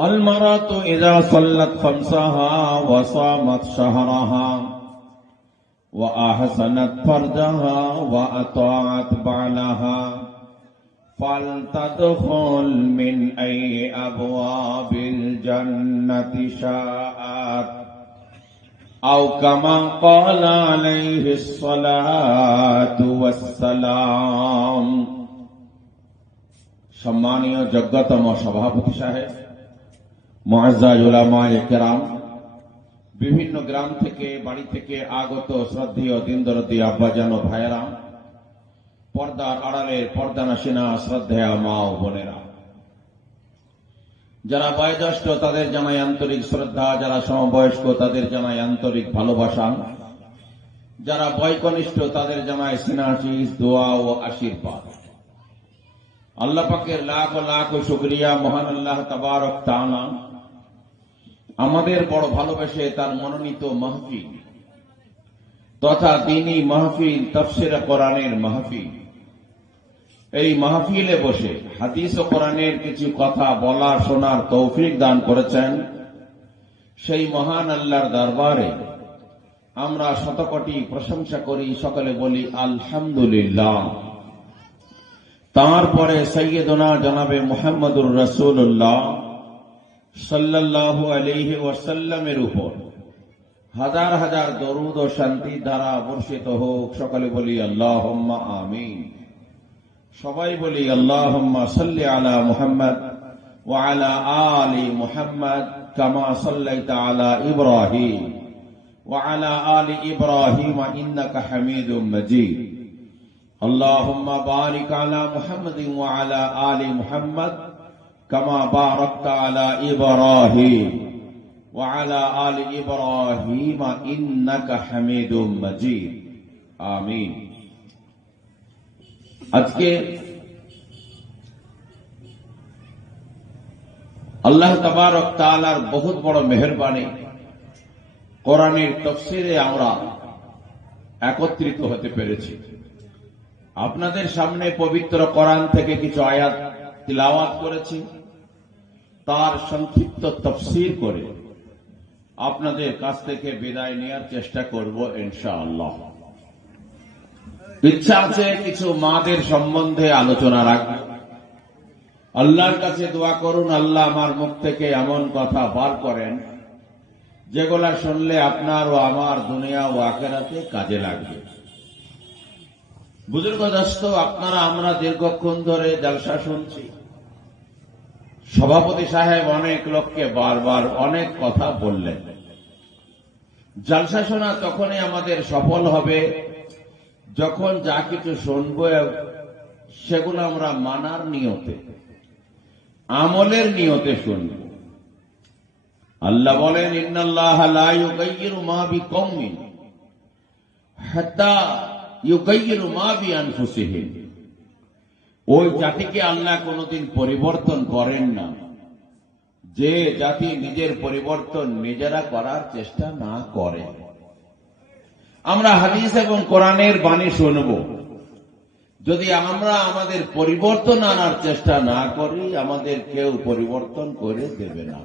المرأة إذا صلت خمسها وصامت شهرها وأحسنت فرجها وأطاعت بعلها فلتدخل من أي أبواب الجنة شاءت. أو كما قال عليه الصلاة والسلام সম্মানীয় যোগ্যতম সভাপতি সাহেব মহাজাজ উলামায়ে কেরাম, বিভিন্ন গ্রাম থেকে, বাড়ি থেকে আগত শ্রদ্ধেয় দিনদরদি আব্বাজান ও ভাইয়েরা, পর্দার আড়ালের পর্দা নাসিনা শ্রদ্ধেয়া মা ও বোনেরা। যারা বয়োজ্যেষ্ঠ, তাদের জানাই আন্তরিক শ্রদ্ধা, যারা সমবয়স্ক, তাদের জানাই আন্তরিক ভালোবাসা। যারা বয়কনিষ্ঠ, তাদের জানায় সিনাশিস দোয়া ও আশীর্বাদ। আল্লাহ পাকের লাখ লাখ শুক্রিয়া, মহান আল্লাহ তাবারক তাআলা। আমাদের বড় ভালোবেসে তার মনোনীত মাহফিল তথা দিনী মাহফিল তফসির কোরআনের মাহফিল। এই মাহফিলে বসে হাদিস ও কোরআনের কিছু কথা বলা, শোনার তৌফিক দান করেছেন সেই মহান আল্লাহর দরবারে। আমরা শতকটি প্রশংসা করি, সকলে বলি আলহামদুলিল্লাহ। তারপরে সৈয়দনা জনাবে মোহাম্মদুর রসুল্লাহ সাল্লাল্লাহু আলাইহি ওয়াসাল্লামের উপর হাজার হাজার দরুদ ও শান্তি দ্বারা বর্ষিত হোক সকলে বলি আল্লাহ আমিন সবাই বলি আল্লাহ সাল্লি আলা মুহাম্মদ وعلى آل محمد كما صليت على إبراهيم وعلى آل إبراهيم إنك حميد مجيد اللهم بارك على محمد وعلى آل محمد كما باركت على إبراهيم وعلى آل إبراهيم إنك حميد مجيد آمين আজকে আল্লাহ তাবারক তাআলার বহুত বড় মেহরবানি কোরআনের তফসিরে আমরা একত্রিত হতে পেরেছি আপনাদের সামনে পবিত্র কোরআন থেকে কিছু আয়াত তিলাওয়াত করেছি। তার সংক্ষিপ্ত তফসির করে আপনাদের কাছ থেকে বিদায় নেওয়ার চেষ্টা করব ইনশাআল্লাহ। ইচ্ছা আছে কিছু মাদের সম্বন্ধে আলোচনা রাখব। আল্লাহর কাছে দোয়া করুন, আল্লাহ আমার মুখ থেকে এমন কথা বার করেন, যেগুলা শুনলে আপনার ও আমার দুনিয়া ও আখেরাতে কাজে লাগবে। বুজুর্গ দোস্ত আপনারা, আমরা দীর্ঘক্ষণ ধরে জলসা শুনছি। সভাপতি সাহেব অনেক লোককে বারবার অনেক কথা বললেন। জলসা শোনা তখনই আমাদের সফল হবে। যখন যা কিছু শুনব, সেগুলো আমরা মানার নিয়তে, আমলের নিয়তে শুনব। আল্লাহ বলেন, ইন্নাল্লাহ লা ইউগাইয়িরু মা বিকওমিন, হাত্তা ওই জাতিকে আল্লাহ কোনোদিন পরিবর্তন করেন না। যে জাতি নিজের পরিবর্তন নিজেরা করার চেষ্টা না করে। আমরা হাদিস এবং কোরআনের বাণী শুনব। যদি আমরা আমাদের পরিবর্তন আনার চেষ্টা না করি, আমাদের কেউ পরিবর্তন করে দেবে না।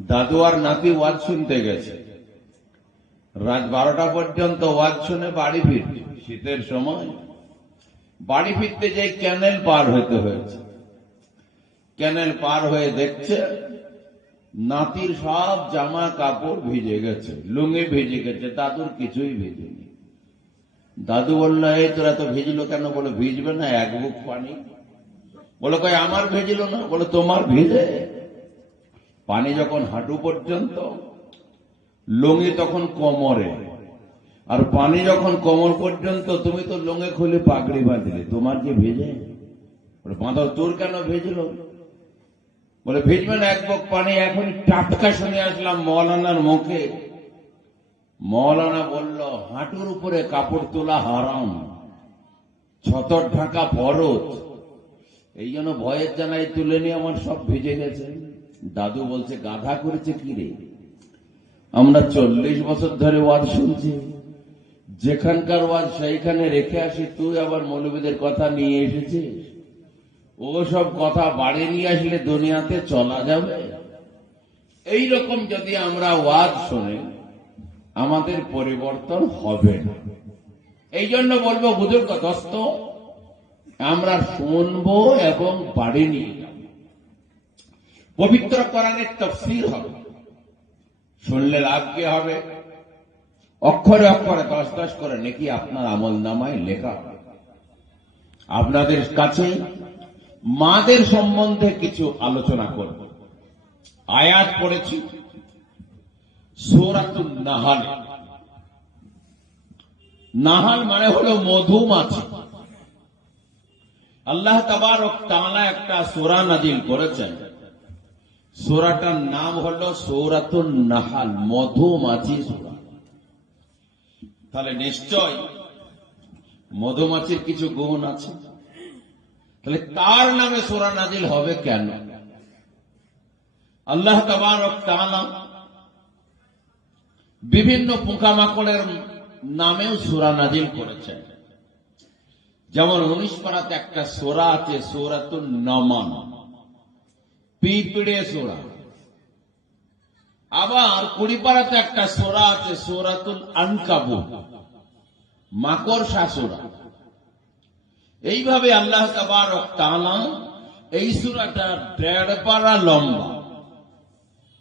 দাদু আর নাতি ওয়াজ শুনতে গেছে। রাত বারোটা পর্যন্ত ওয়াজ শুনে বাড়ি ফিরছে, শীতের সময়। বাড়ি ফিরতে যে ক্যানেল পার হতে হয়েছে। ক্যানেল পার হয়ে দেখছে নাতির সব জামা কাপড় ভিজে গেছে, লুঙ্গি ভিজে গেছে, দাদুর কিছুই ভিজেনি। দাদু বলল, এই তোরা তো ভিজলো কেন? বলে, ভিজবে না, এক বুক পানি। বলে কয় আমার ভেজিল না? বলে, তোমার ভিজে। পানি যখন হাঁটু পর্যন্ত লুঙ্গি তখন কোমরে। আর পানি যখন কোমর পর্যন্ত, তুমি তো লুঙ্গে খুলে পাগড়ি বাঁধলে। তোমার কি ভেজে? বাঁধো তোর কেন ভেজলো? বলে, ভিজবে না, এক বক পানি। এখন টাটকা শুনে আসলাম মৌলানার মুখে। মৌলানা বলল, হাঁটুর উপরে কাপড় তোলা হারাম। ছতর ঢাকা ফরজ। এই জন্য ভয়ের জানাই তুলে নিয়ে আমার সব ভেজে গেছে। দাদু বলছে, গাধা করেছে কি রে? আমরা চল্লিশ বছর ধরে ওয়াজ শুনছি। যেখানকার ওয়াজ সেইখানে রেখে আসি, তুই আবার মৌলবীদের কথা নিয়ে এসেছিস? ওসব কথা বাড়ি নিয়ে আসলে দুনিয়াতে চলা যাবে? এই রকম যদি আমরা ওয়াজ শুনে, আমাদের পরিবর্তন হবে না। এই জন্য বলব, বুজুর্গ, দোস্ত, আমরা শুনব এবং বাড়ি নিয়ে যাব। পবিত্র কোরআনের তফসির হবে। শুনলে লাভ কি হবে? অক্ষরে অক্ষরে দশ দশ করে নাকি আপনার আমল নামায় লেখা। আপনাদের কাছে মাদের সম্বন্ধে কিছু আলোচনা করব। আয়াত পড়েছি সৌরাতুল নাহাল। নাহাল মানে হলো মধুমাছি। আল্লাহ তাআলা একটা সোরা নাজিল করেছেন। সূরাটার নাম হলো সৌরাতুন নাহাল, মধুমাছি সূরা। তাহলে নিশ্চয় মধুমাছির কিছু গুণ আছে। তাহলে তার নামে সূরা নাজিল হবে কেন? আল্লাহ তাআলা বিভিন্ন পোকামাকড়ের নামেও সোরা নাজিল করেছেন। যেমন উনিশ পাড়াতে একটা সোরা আছে সৌরাতুল নমান। পিঁপড়ে সোরা। আবার কুড়িপাড়াতে একটা সোরা আছে, সৌরাতুল আনকাবু মাকড় শাসুরা এইভাবে আল্লাহ তাবারক তাআলা এই সূরাটা দেড় পারা লম্বা।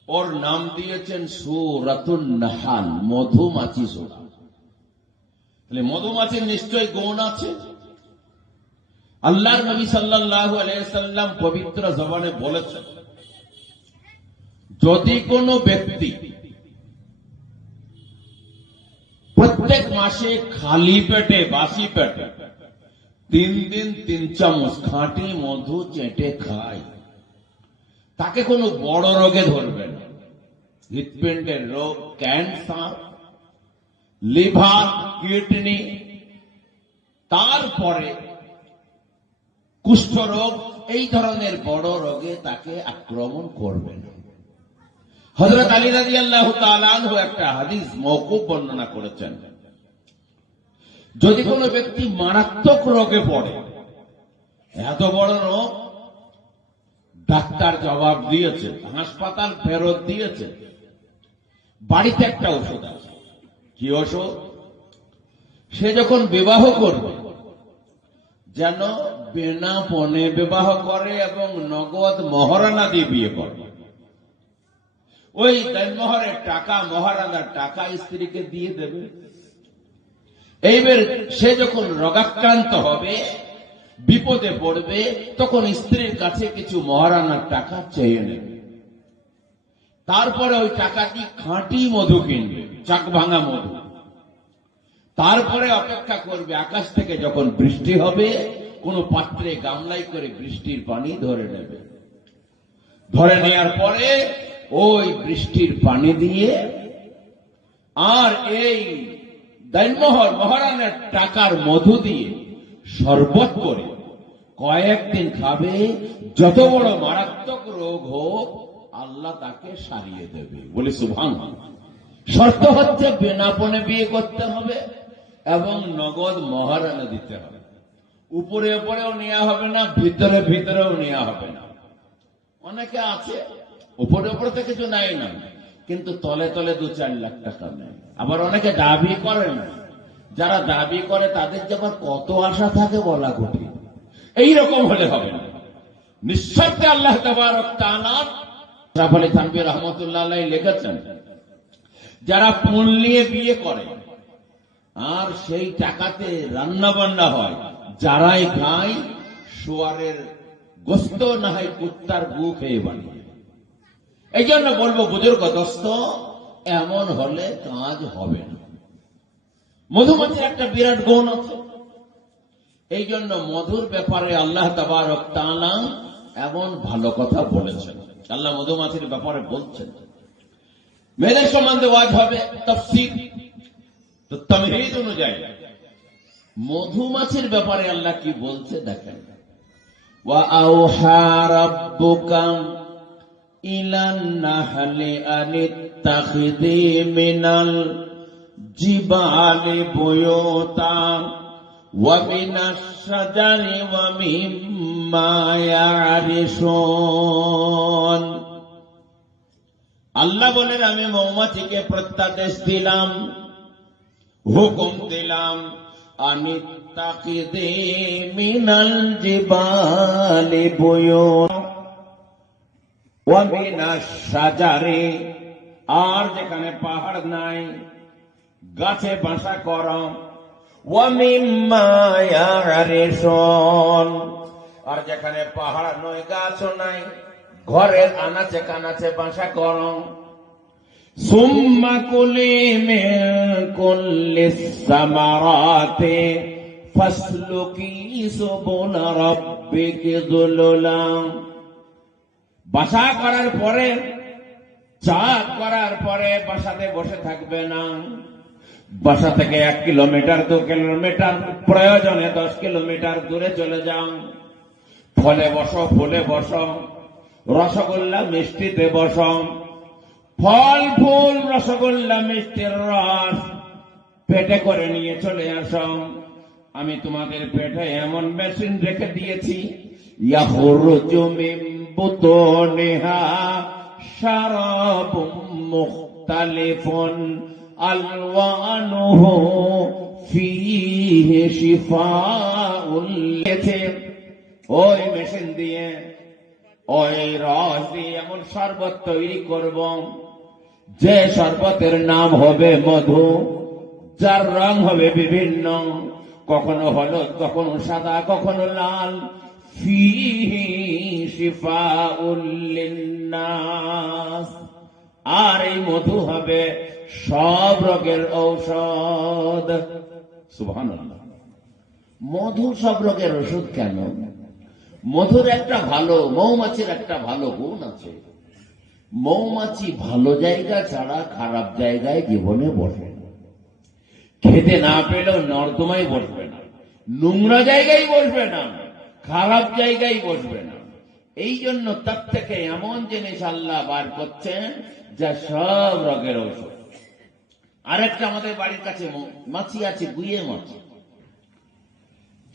ওর নাম দিয়েছেন সূরাতুন নাহাল, মধুমাছি সোরা। মধুমাছির নিশ্চয় গুণ আছে? আল্লাহ নবী সাল্লাল্লাহু আলাইহি সাল্লাম পবিত্র জবানে বলেছেন, যদি কোনো ব্যক্তি প্রত্যেক মাসে খালি পেটে, বাসি পেটে তিন দিন তিন চামচ খাঁটি মধু চেটে খায়, তাকে কোনো বড় রোগে ধরবে না। হৃৎপিণ্ডের রোগ, ক্যান্সার, লিভার, কিডনি, তারপরে কুষ্ঠরোগ এই ধরনের বড় রোগে তাকে আক্রমণ করবে না। হজরত আলী রাজি আল্লাহ একটা হাদিস মৌকুব বর্ণনা করেছেন। যদি কোনো ব্যক্তি মারাত্মক রোগে পড়ে, এত বড় রোগ, ডাক্তার জবাব দিয়েছে, হাসপাতাল ফেরত দিয়েছে। বাড়িতে একটা ওষুধ আছে। কি ওষুধ? সে যখন বিবাহ করবে যেন বিনা পণে বিবাহ করে এবং নগদ মহারানা দিয়ে বিয়ে করে। ওই দেনমোহরের টাকা মহারানার টাকা স্ত্রীকে দিয়ে দেবে। এইবার সে যখন রোগাক্রান্ত হবে, বিপদে পড়বে, তখন স্ত্রীর কাছে কিছু মহারানার টাকা চেয়ে নেবে। তারপরে ওই টাকাটি খাঁটি মধু কিনবে চাক ভাঙা মধু। তারপরে অপেক্ষা করবে আকাশ থেকে যখন বৃষ্টি হবে, কোন পাত্রে গামলাই করে বৃষ্টির পানি ধরে নেবে। ধরে নেওয়ার পরে ওই বৃষ্টির পানি দিয়ে আর এই দৈনমোহর মহারানের টাকার মধু দিয়ে শরবত করে কয়েকদিন খাবে, যত বড় মারাত্মক রোগ হোক, আল্লাহ তাকে সারিয়ে দেবে। বলে সুভান শর্ত হচ্ছে বেনাপনে বিয়ে করতে হবে। এবং নগদ মহারানা দিতে হবে। উপরে উপরেও নেওয়া হবে না, ভিতরে ভিতরেও নেওয়া হবে না। অনেকে আছে, উপরে উপরে তো কিছু নাই না, কিন্তু তলে তলে দু চার লাখ টাকা নেয়। আবার অনেকে দাবি করে না। যারা দাবি করে, তাদের যে আবার কত আশা থাকে বলা কঠিন। এইরকম হলে হবে না। নিঃশব্দে আল্লাহ আলী থানবী রহমতুল্লাহ লিখেছেন, যারা পুন নিয়ে বিয়ে করে আর সেই টাকাতে রান্না বান্না হয়। যারাই খায়, সোয়ারের গোস্ত না হয় কুত্তার গু খেয়ে বানিয়ে এই জন্য বলব, বুজুর্গ দোস্ত, এমন হলে কাজ হবে না। মধুমতির একটা বিরাট গুণ আছে। এই জন্য মধুর ব্যাপারে আল্লাহ তাবারক তাআলা এমন ভালো কথা বলেছেন। আল্লাহ মধুমাছির ব্যাপারে বলছেন। মেয়েদের সম্বন্ধে ওয়াজ হবে তফসির তো তামহিদ অনুযায়ী মধুমাছির ব্যাপারে আল্লাহ কি বলছে দেখেন। ইলান নাহলে জিবালে আল্লাহ বলেন, আমি মৌমাছিকে প্রত্যাদেশ দিলাম। হুকুম দিলাম। আমি তাকে দে মিনাল জিবালি বুয়ুন ওয়ামিনা সাজারে, আর যেখানে পাহাড় নাই, গাছে বাসা কর আর যেখানে পাহাড় নয়, গাছও নাই, ঘরের আনাচে কানাচে বাসা কর সুম্মা কুলি মিন কুল্লি সামারাতে ফাসলুকি সুবুল রাব্বিকি যুলুলাম বাসা করার পরে চা করার পরে বাসাতে বসে থাকবে না। বাসা থেকে এক কিলোমিটার, দু কিলোমিটার, প্রয়োজনে দশ কিলোমিটার দূরে চলে যাও। ফলে বসো, ফুলে বসো, রসগোল্লা মিষ্টিতে বসো। ফল, ফুল, রসগোল্লা, মিষ্টির রস। পেটে করে নিয়ে চলে আসো। আমি তোমাদের পেটে এমন মেশিন রেখে দিয়েছি। মুখতালিফুন। ওই মেশিন দিয়ে, ওই রস দিয়ে এমন শরবত তৈরি করব। যে শরবতের নাম হবে মধু, যার রং হবে বিভিন্ন, কখনো হলুদ, কখনো সাদা, কখনো লাল আর এই মধু হবে সব রোগের ঔষধ। সুবহানাল্লাহ। মধু সব রোগের ওষুধ কেন? মধুর একটা ভালো, মৌমাছির একটা ভালো গুণ আছে। মৌমাছি ভালো জায়গা ছাড়া খারাপ জায়গায় জীবনে বসে খেতে না পেলেও নর্দমায় বসবে না। নোংরা জায়গায় বসবে না। খারাপ জায়গায় বসবে না। এই জন্য তার থেকে এমন জিনিস আল্লাহ বার করছেন যা সব রোগের ঔষধ। আরেকটা আমাদের বাড়ির কাছে মাছি আছে গুইয়ে মাছি।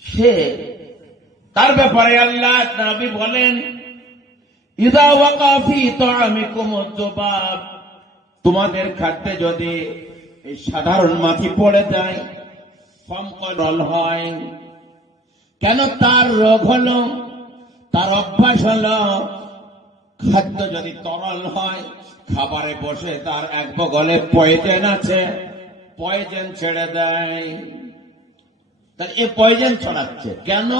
সে তার ব্যাপারে আল্লাহ নবী বলেন তোমাদের খাদ্যে যদি এই সাধারণ মাছি পড়ে যায় সংকটল হয়। কেন তার রোগ হলো? তার অভ্যাস হলো, খাদ্য যদি তরল হয়, খাবারে বসে তার এক বগলে পয়জেন আছে, পয়জেন ছেড়ে দেয়। তার এ পয়জেন ছড়াচ্ছে কেন?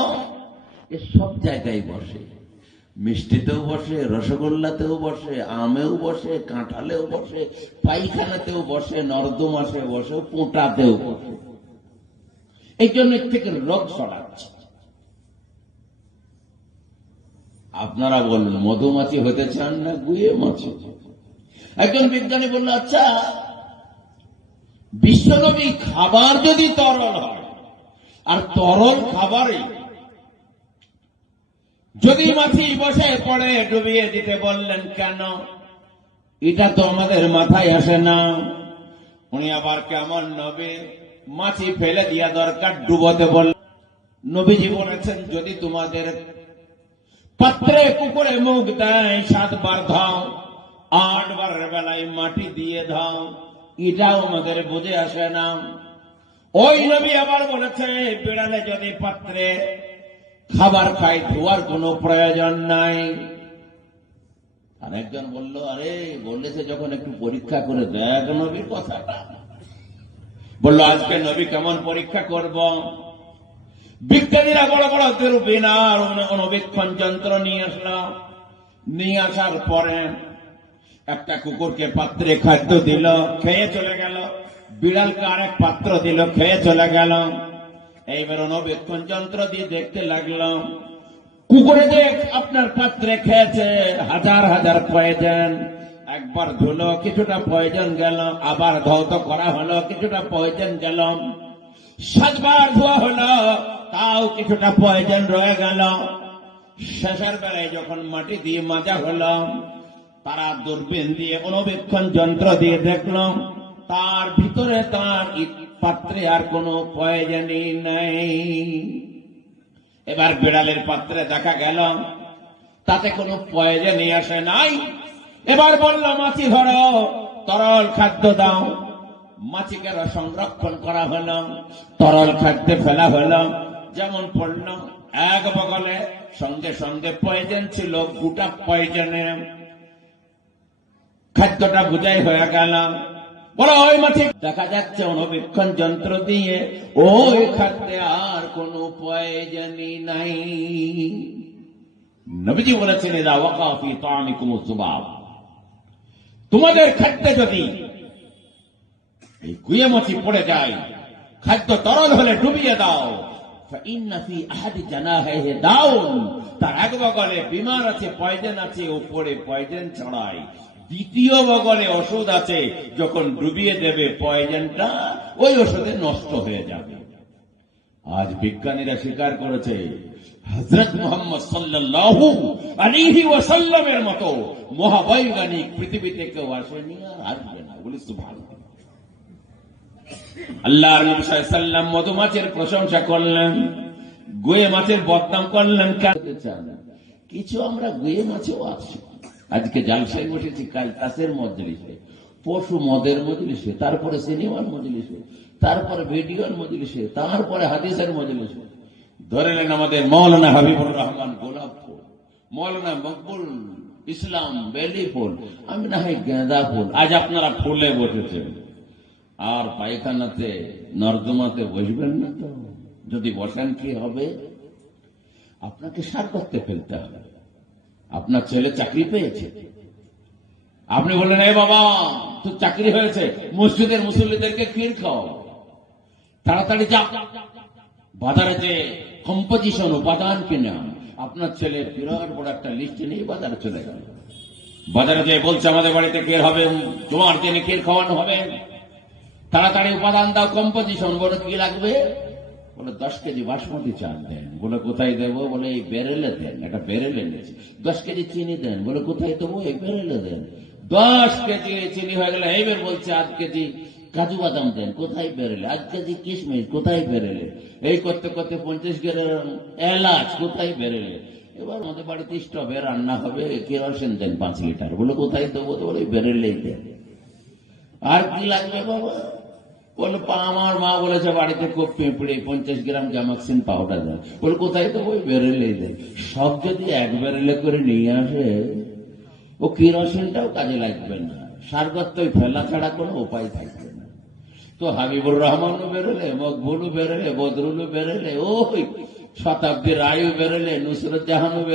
এ সব জায়গায় বসে। মিষ্টিতেও বসে, রসগোল্লাতেও বসে, আমেও বসে, কাঁঠালেও বসে, পায়খানাতেও বসে, নর্দমাসে বসে, পোঁটাতেও বসে। এই জন্য থেকে রোগ ছড়াচ্ছে। আপনারা বলুন মধুমাছি হতে চান না, গুয়ে মাছি। একজন বিজ্ঞানী বলল আচ্ছা বিশ্বনবী খাবার যদি তরল হয়, আর তরল খাবারে যদি মাছি বসে পড়ে ডুবিয়ে দিতে বললেন, কেন? এটা তো আমাদের মাথায় আসে না। উনি আবার কেমন নবী? মাছি ফেলে দিয়া দরকার, ডুবোতে বল নবীজি বলেছেন, যদি তোমাদের পাত্রে কুকুরে মুখ দেয়, সাতবার ধাও, আটবার বেলায় মাটি দিয়ে ধাও, এটাও আমাদের বুঝে আসে না। ওই নবী আবার বলেছে, বিড়ালে যদি পাত্রে খাবার খাই, ধোয়ার কোনো প্রয়োজন নাই। আর একজন বলল, আরে বলেছে যখন একটু পরীক্ষা করে দেখ নবীর কথাটা। বলল, আজকে নবী কেমন পরীক্ষা করব? বিজ্ঞানীরা বড় বড় দূরবীনার অনুবীক্ষণ যন্ত্র নিয়ে আসলো। নিয়ে আসার পরে একটা কুকুরকে পাত্রে খাদ্য দিল, খেয়ে চলে গেল। বিড়ালকে আরেক পাত্র দিল, খেয়ে চলে গেল। এইবার অনুবীক্ষণ যন্ত্র দিয়ে দেখতে লাগলাম। কুকুরে যে আপনার পাত্রে খেয়েছে, হাজার হাজার পয়জন একবার ধুলো, কিছুটা পয়জন গেল, আবার ধৌত করা হলো, কিছুটা পয়জন গেল। সাতবার ধোয়া হলো, তাও কিছুটা পয়জন রয়ে গেল। শেষের বেলায় যখন মাটি দিয়ে মাজা হলো, তারা দূরবীন দিয়ে অনুবীক্ষণ যন্ত্র দিয়ে দেখল, তার ভিতরে তার পাত্রে আর কোনো পয়জনই নেই। এবার বিড়ালের পাত্রে দেখা গেল, তাতে কোনো পয়জে নিয়ে আসে নাই। এবার বলল, মাছি ধরো, তরল খাদ্য দাও। মাছিকে সংরক্ষণ করা হলো, তরল খাদ্যে ফেলা হলো। যেমন পড়ল, এক বগলে সঙ্গে সঙ্গে পয়জন ছিল গোটা পয়জনে খাদ্যটা বুঝাই হয়ে গেল বলা হয় মাঠে দেখা যাচ্ছে অনবেক্ষণ যন্ত্র দিয়ে ওই খাদ্যে আর কোন উপায় জানি নাই। নবীজি বলেছেন এরা ওয়াকাফি তামি কুমু সুবাব তোমাদের খাদ্যে যদি এই কুয়েমতি পড়ে যায়, খাদ্য তরল হলে ডুবিয়ে দাও। তার এক বগলে বিমান আছে, পয়জন আছে, উপরে পয়জন ছড়াই দ্বিতীয় বগলে ওষুধ আছে, যখন ডুবিয়ে দেবে পয়জনটা ওই ওষুধে নষ্ট হয়ে যাবে। আজ বিজ্ঞানীরা স্বীকার করেছে হজরত মোহাম্মদ সাল্লাল্লাহু আলাইহি ওয়াসাল্লামের মতো মহাবৈজ্ঞানিক পৃথিবীতে কেউ আসেনি আর আসবে না, বলি আল্লাহর নবী সাল্লাম মধুমাছের প্রশংসা করলেন, গুয়ে মাছের বদনাম করলেন। কিছু আমরা গুয়ে মাছেও আছি আজকে জালসায় বসেছি, কাল তাসের মজলিসে। পশু মদের মজলিসে, তারপরে সিনেমার মজলিসে, তারপরে ভিডিওর মজলিসে, তারপরে হাদিসের মজলিসে। ধরেলেন আমাদের মৌলানা হাবিবুর রহমান গোলাপ ফুল, মৌলানা মকবুল ইসলাম বেলি ফুল, আমি না হয় গেঁদা ফুল, আজ আপনারা ফুলে বসেছেন। আর পায়খানাতে, নর্দমাতে বসবেন না তো? যদি বসেন কি হবে? আপনাকে সার করতে ফেলতে হবে। আপনার ছেলে চাকরি পেয়েছে। আপনি বললেন, এ বাবা, তোর চাকরি হয়েছে, মসজিদের মুসল্লিদেরকে ক্ষীর খাও। তাড়াতাড়ি যা। বাজারে যে কম্পোজিশন উপাদান কিনে। আপনার ছেলে বিরাট বড় একটা লিস্ট নিয়ে বাজারে চলে গেল। বাজারে যে বলছে, আমাদের বাড়িতে কে হবে তোমার জন্য কে খাওয়ানো হবে। তাড়াতাড়ি উপাদান দাও কম্পোজিশন বলে, কি লাগবে? বলে, দশ কেজি বাসমতি চাল দেন। বলে, কোথায় দেবো? বলে, এই বেরেলে দেন, একটা বেরেলে এনেছি। দশ কেজি চিনি দেন। বলে, কোথায় দেবো? এই বেরেলে দেন। দশ কেজি চিনি হয়ে গেলে, এইবার বলছে, আধ কেজি কাজু বাদাম দেন। কোথায় বেরেলে? আধ কেজি কিশমিশ, কোথায় বেরেলে? এই করতে করতে পঞ্চাশ গ্রাম এলাচ, কোথায় বেরেলে? এবার আমাদের বাড়িতে স্টভে রান্না হবে, কেরোসিন দেন পাঁচ লিটার। বলে, কোথায় দেবো? বলে বেরেলেই দেন। আর কি লাগবে বাবা? বলে পা আমার মা বলেছে, বাড়িতে খুব পেঁপড়ে, পঞ্চাশ গ্রাম জামাক্সিন পাউডার দেয়। বলে কোথায় তো ওই বেরেলেই দেয়। সব যদি এক বেরেলে করে নিয়ে আসে, ও কিরোসিনটাও কাজে লাগবে না। সারগত ওই ফেলা ছাড়া কোনো উপায় থাকবে না। তো হাবিবুর রহমানও বেরোলে, মকবুলও বেরোলে, বদরুলও বেরোলে, ওই শতাব্দীর রায়ও বেরোলে, নুসরত জাহানও বেরোলে।